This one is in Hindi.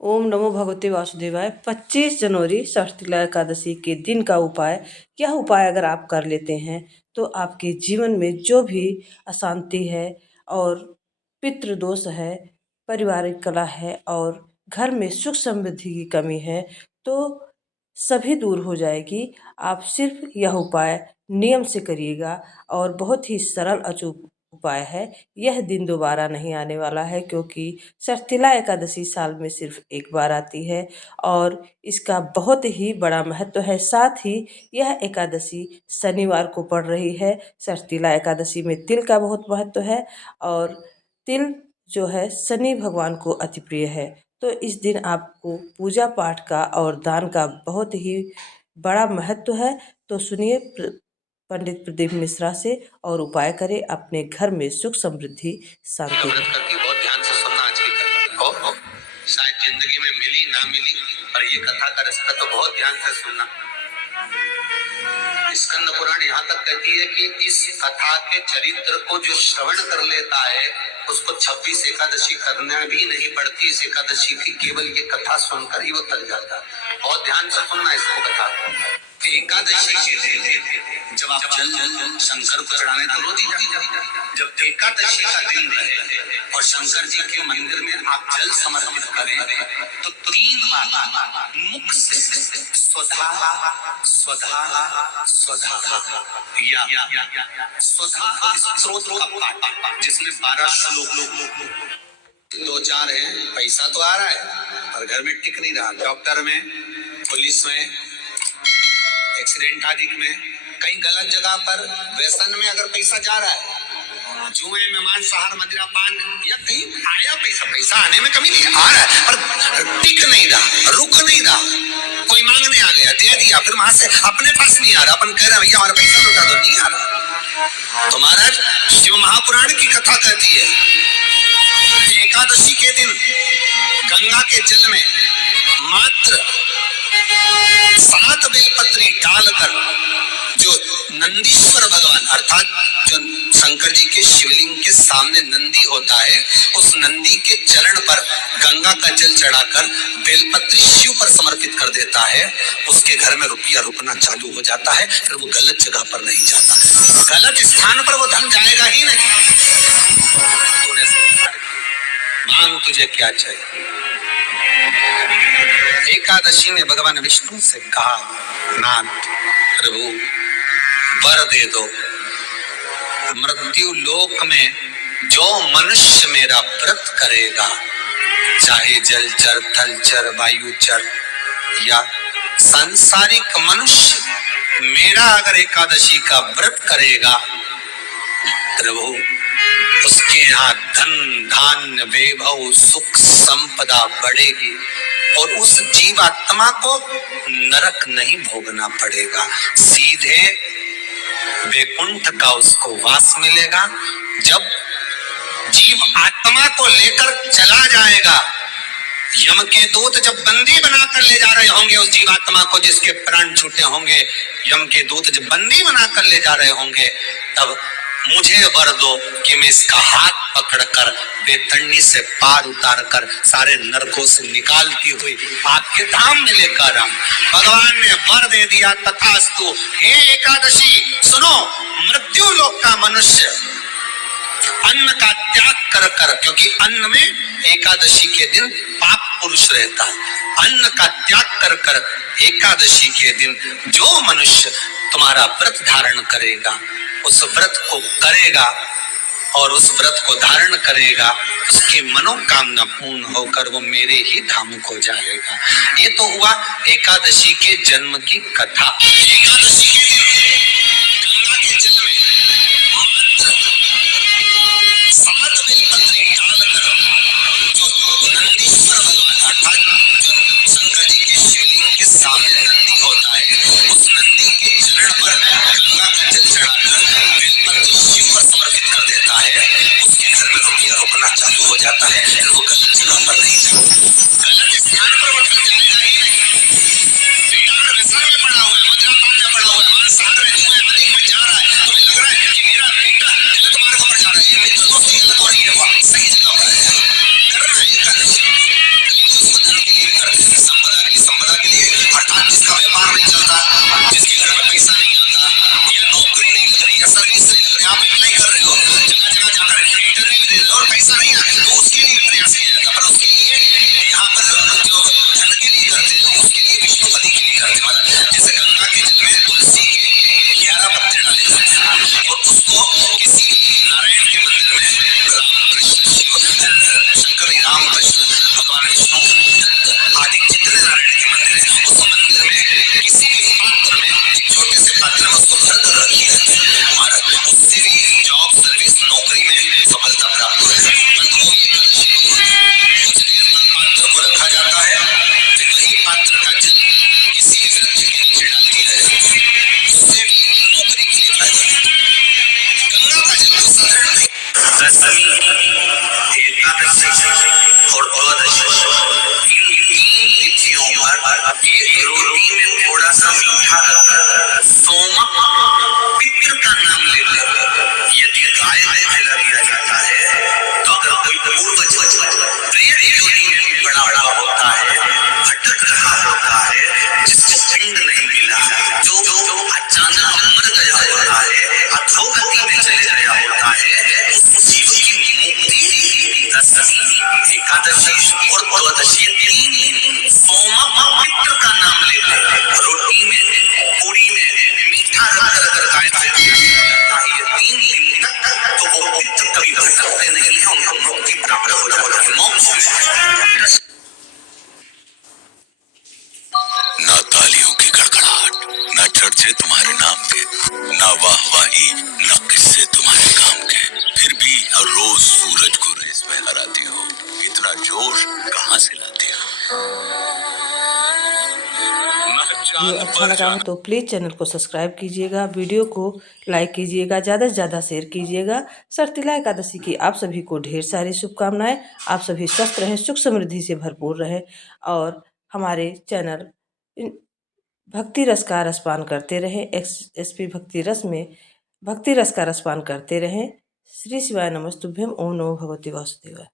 ओम नमो भगवते वासुदेवाय। 25 जनवरी षष्ठी एकादशी के दिन का उपाय। यह उपाय अगर आप कर लेते हैं तो आपके जीवन में जो भी अशांति है और पितृदोष है, पारिवारिक कलह है और घर में सुख समृद्धि की कमी है तो सभी दूर हो जाएगी। आप सिर्फ यह उपाय नियम से करिएगा और बहुत ही सरल अचूक उपाय है। यह दिन दोबारा नहीं आने वाला है क्योंकि षष्ठीला एकादशी साल में सिर्फ एक बार आती है और इसका बहुत ही बड़ा महत्व है। साथ ही यह एकादशी शनिवार को पड़ रही है। षष्ठीला एकादशी में तिल का बहुत महत्व है और तिल जो है शनि भगवान को अति प्रिय है। तो इस दिन आपको पूजा पाठ का और दान का बहुत ही बड़ा महत्व है। तो सुनिए पंडित प्रदीप मिश्रा से और उपाय करें अपने घर में सुख समृद्धि शांति। बहुत ध्यान से सुनना आज की कथा। शायद जिंदगी में मिली ना मिली, पर ये कथा का रास्ता तो बहुत ध्यान से सुनना। स्कंद पुराण यहाँ तक कहती है कि इस कथा के चरित्र को जो श्रवण कर लेता है उसको 26 एकादशी करना भी नहीं पड़ती। इस एकादशी की केवल ये कथा सुनकर ही वो तल जाता है। बहुत ध्यान से सुनना इसको कथा को। एकादशी के दिन जब आप जल शंकर को चढ़ाने तो रोज ही जाते, जब एकादशी का दिन रहे और शंकर जी के मंदिर में आप जल समर्पित करें तो 3 बार मुख से स्वधा स्वधा स्वधा या स्वधा स्त्रोत का पाठ, जिसमें 12 श्लोक 2-4 है। पैसा तो आ रहा है पर घर में टिक नहीं रहा। डॉक्टर में, पुलिस में, एक्सीडेंट आदि में, कहीं गलत जगह पर व्यसन में अगर पैसा जा रहा है, जुए में, मांसाहार, मदिरा पान, या कहीं आया पैसा आने में कमी नहीं, आ रहा है पर टिक नहीं रहा, रुक नहीं रहा। कोई मांगने आ गया, दे दिया, फिर वहां से अपने पास नहीं आ रहा, अपन कह रहे हैं भैया हमारा पैसा लौटा दो, नहीं आ रहा। तो महाराज शिव महापुराण की कथा कहती है एकादशी के दिन गंगा के जल में मात्र 7 बेलपत्री डालकर जो नंदीश्वर भगवान अर्थात जो शंकर जी के शिवलिंग के सामने नंदी होता है, उस नंदी के चरण पर गंगा का जल चढ़ाकर बेलपत्री शिव पर समर्पित कर देता है, उसके घर में रुपया रुकना चालू हो जाता है। फिर वो गलत जगह पर नहीं जाता, गलत स्थान पर वो धन जाएगा ही नहीं। मांग तुझे क्या चाहिए। एकादशी ने भगवान विष्णु से कहा, नाथ प्रभु वर दे दो, मृत्यु लोक में जो मनुष्य मेरा व्रत करेगा, चाहे जलचर, थलचर, वायुचर या सांसारिक मनुष्य, मेरा अगर एकादशी का व्रत करेगा प्रभु, उसके यहाँ धन धान्य वैभव सुख संपदा बढ़ेगी और उस जीवात्मा को नरक नहीं भोगना पड़ेगा, सीधे वैकुंठ का उसको वास मिलेगा। जब जीव आत्मा को लेकर चला जाएगा, यम के दूत जब बंदी बनाकर ले जा रहे होंगे उस जीवात्मा को जिसके प्राण छूटे होंगे, यम के दूत जब बंदी बनाकर ले जा रहे होंगे, तब मुझे वर दो कि मैं इसका हाथ पकड़कर बेतरनी से पार उतार कर सारे नरकों से निकालती हुई आपके धाम में लेकर आऊं। भगवान ने वर दे दिया, तथास्तु। हे एकादशी सुनो, मृत्यु लोक का मनुष्य अन्न का त्याग कर कर, क्योंकि अन्न में एकादशी के दिन पाप पुरुष रहता है, अन्न का त्याग कर कर एकादशी के दिन जो मनुष्य तुम्हारा व्रत धारण करेगा, उस व्रत को करेगा और उस व्रत को धारण करेगा, उसकी मनोकामना पूर्ण होकर वो मेरे ही धाम को जाएगा। ये तो हुआ एकादशी के जन्म की कथा। एकादशी के दिन गंगा के जल में मात्र 7 बेलपत्री डालकर जो नंदीश्वर भगवान अर्थात जो शंकर जी के शिवलिंग के सामने नंदी होता है, उस नंदी के चरण पर गंगा का जल चढ़ाकर बेलपत्री शिव पर समर्पित कर देता है, उसके घर में रुपया रुकना चालू हो जाता है। फिर वो गलत जगह पर नहीं जाता, गलत स्थान पर वो जाएगा ही नहीं। व्यसन में पड़ा हुआ है, मदिरापान में पड़ा हुआ है, दशमी, एकादशी और द्वादशी, इन तीन तिथियों पर एक रोटी में थोड़ा सा मीठा रखकर सोमक पितृ का नाम लेकर यदि गाय को खिला दिया जाता है तो अगर कोई पूर्वज प्रेत योनि में पड़ा हुआ होता है, भटक रहा होता है, जिसको पिंड नहीं मिला, जो अचानक मर गया होता है, अधोगति में चले गया होता है, उस जीव की मुक्ति दशमी, एकादशी और द्वादशी तीन सोमक पितृ का नाम लेकर रोटी में पूरी में मीठा रखकर गाय को खिलाया जाता है। 3 दिन तक तो वो पितृ कभी भटकते नहीं है, उनको मुक्ति प्राप्त हो जाती है, मोक्ष। ना तालियों की गड़गड़ाहट, ना चर्चे तुम्हारे नाम के, ना वाहवाही, ना किस्से तुम्हारे काम के, फिर भी हर रोज सूरज को रेस में हराती हो। इतना जोश कहाँ से लाती हो? वीडियो अच्छा लगा हो तो प्लीज़ चैनल को सब्सक्राइब कीजिएगा, वीडियो को लाइक कीजिएगा, ज़्यादा से ज़्यादा शेयर कीजिएगा। सर्तिला एकादशी की आप सभी को ढेर सारी शुभकामनाएं। आप सभी स्वस्थ रहें, सुख समृद्धि से भरपूर रहें और हमारे चैनल भक्ति रस का रसपान करते रहें। एसपी भक्ति रस में भक्ति रस का रसपान करते रहें। श्री शिवाय नमस्तुभ्यम। ओम नमो भगवते वासुदेवाय।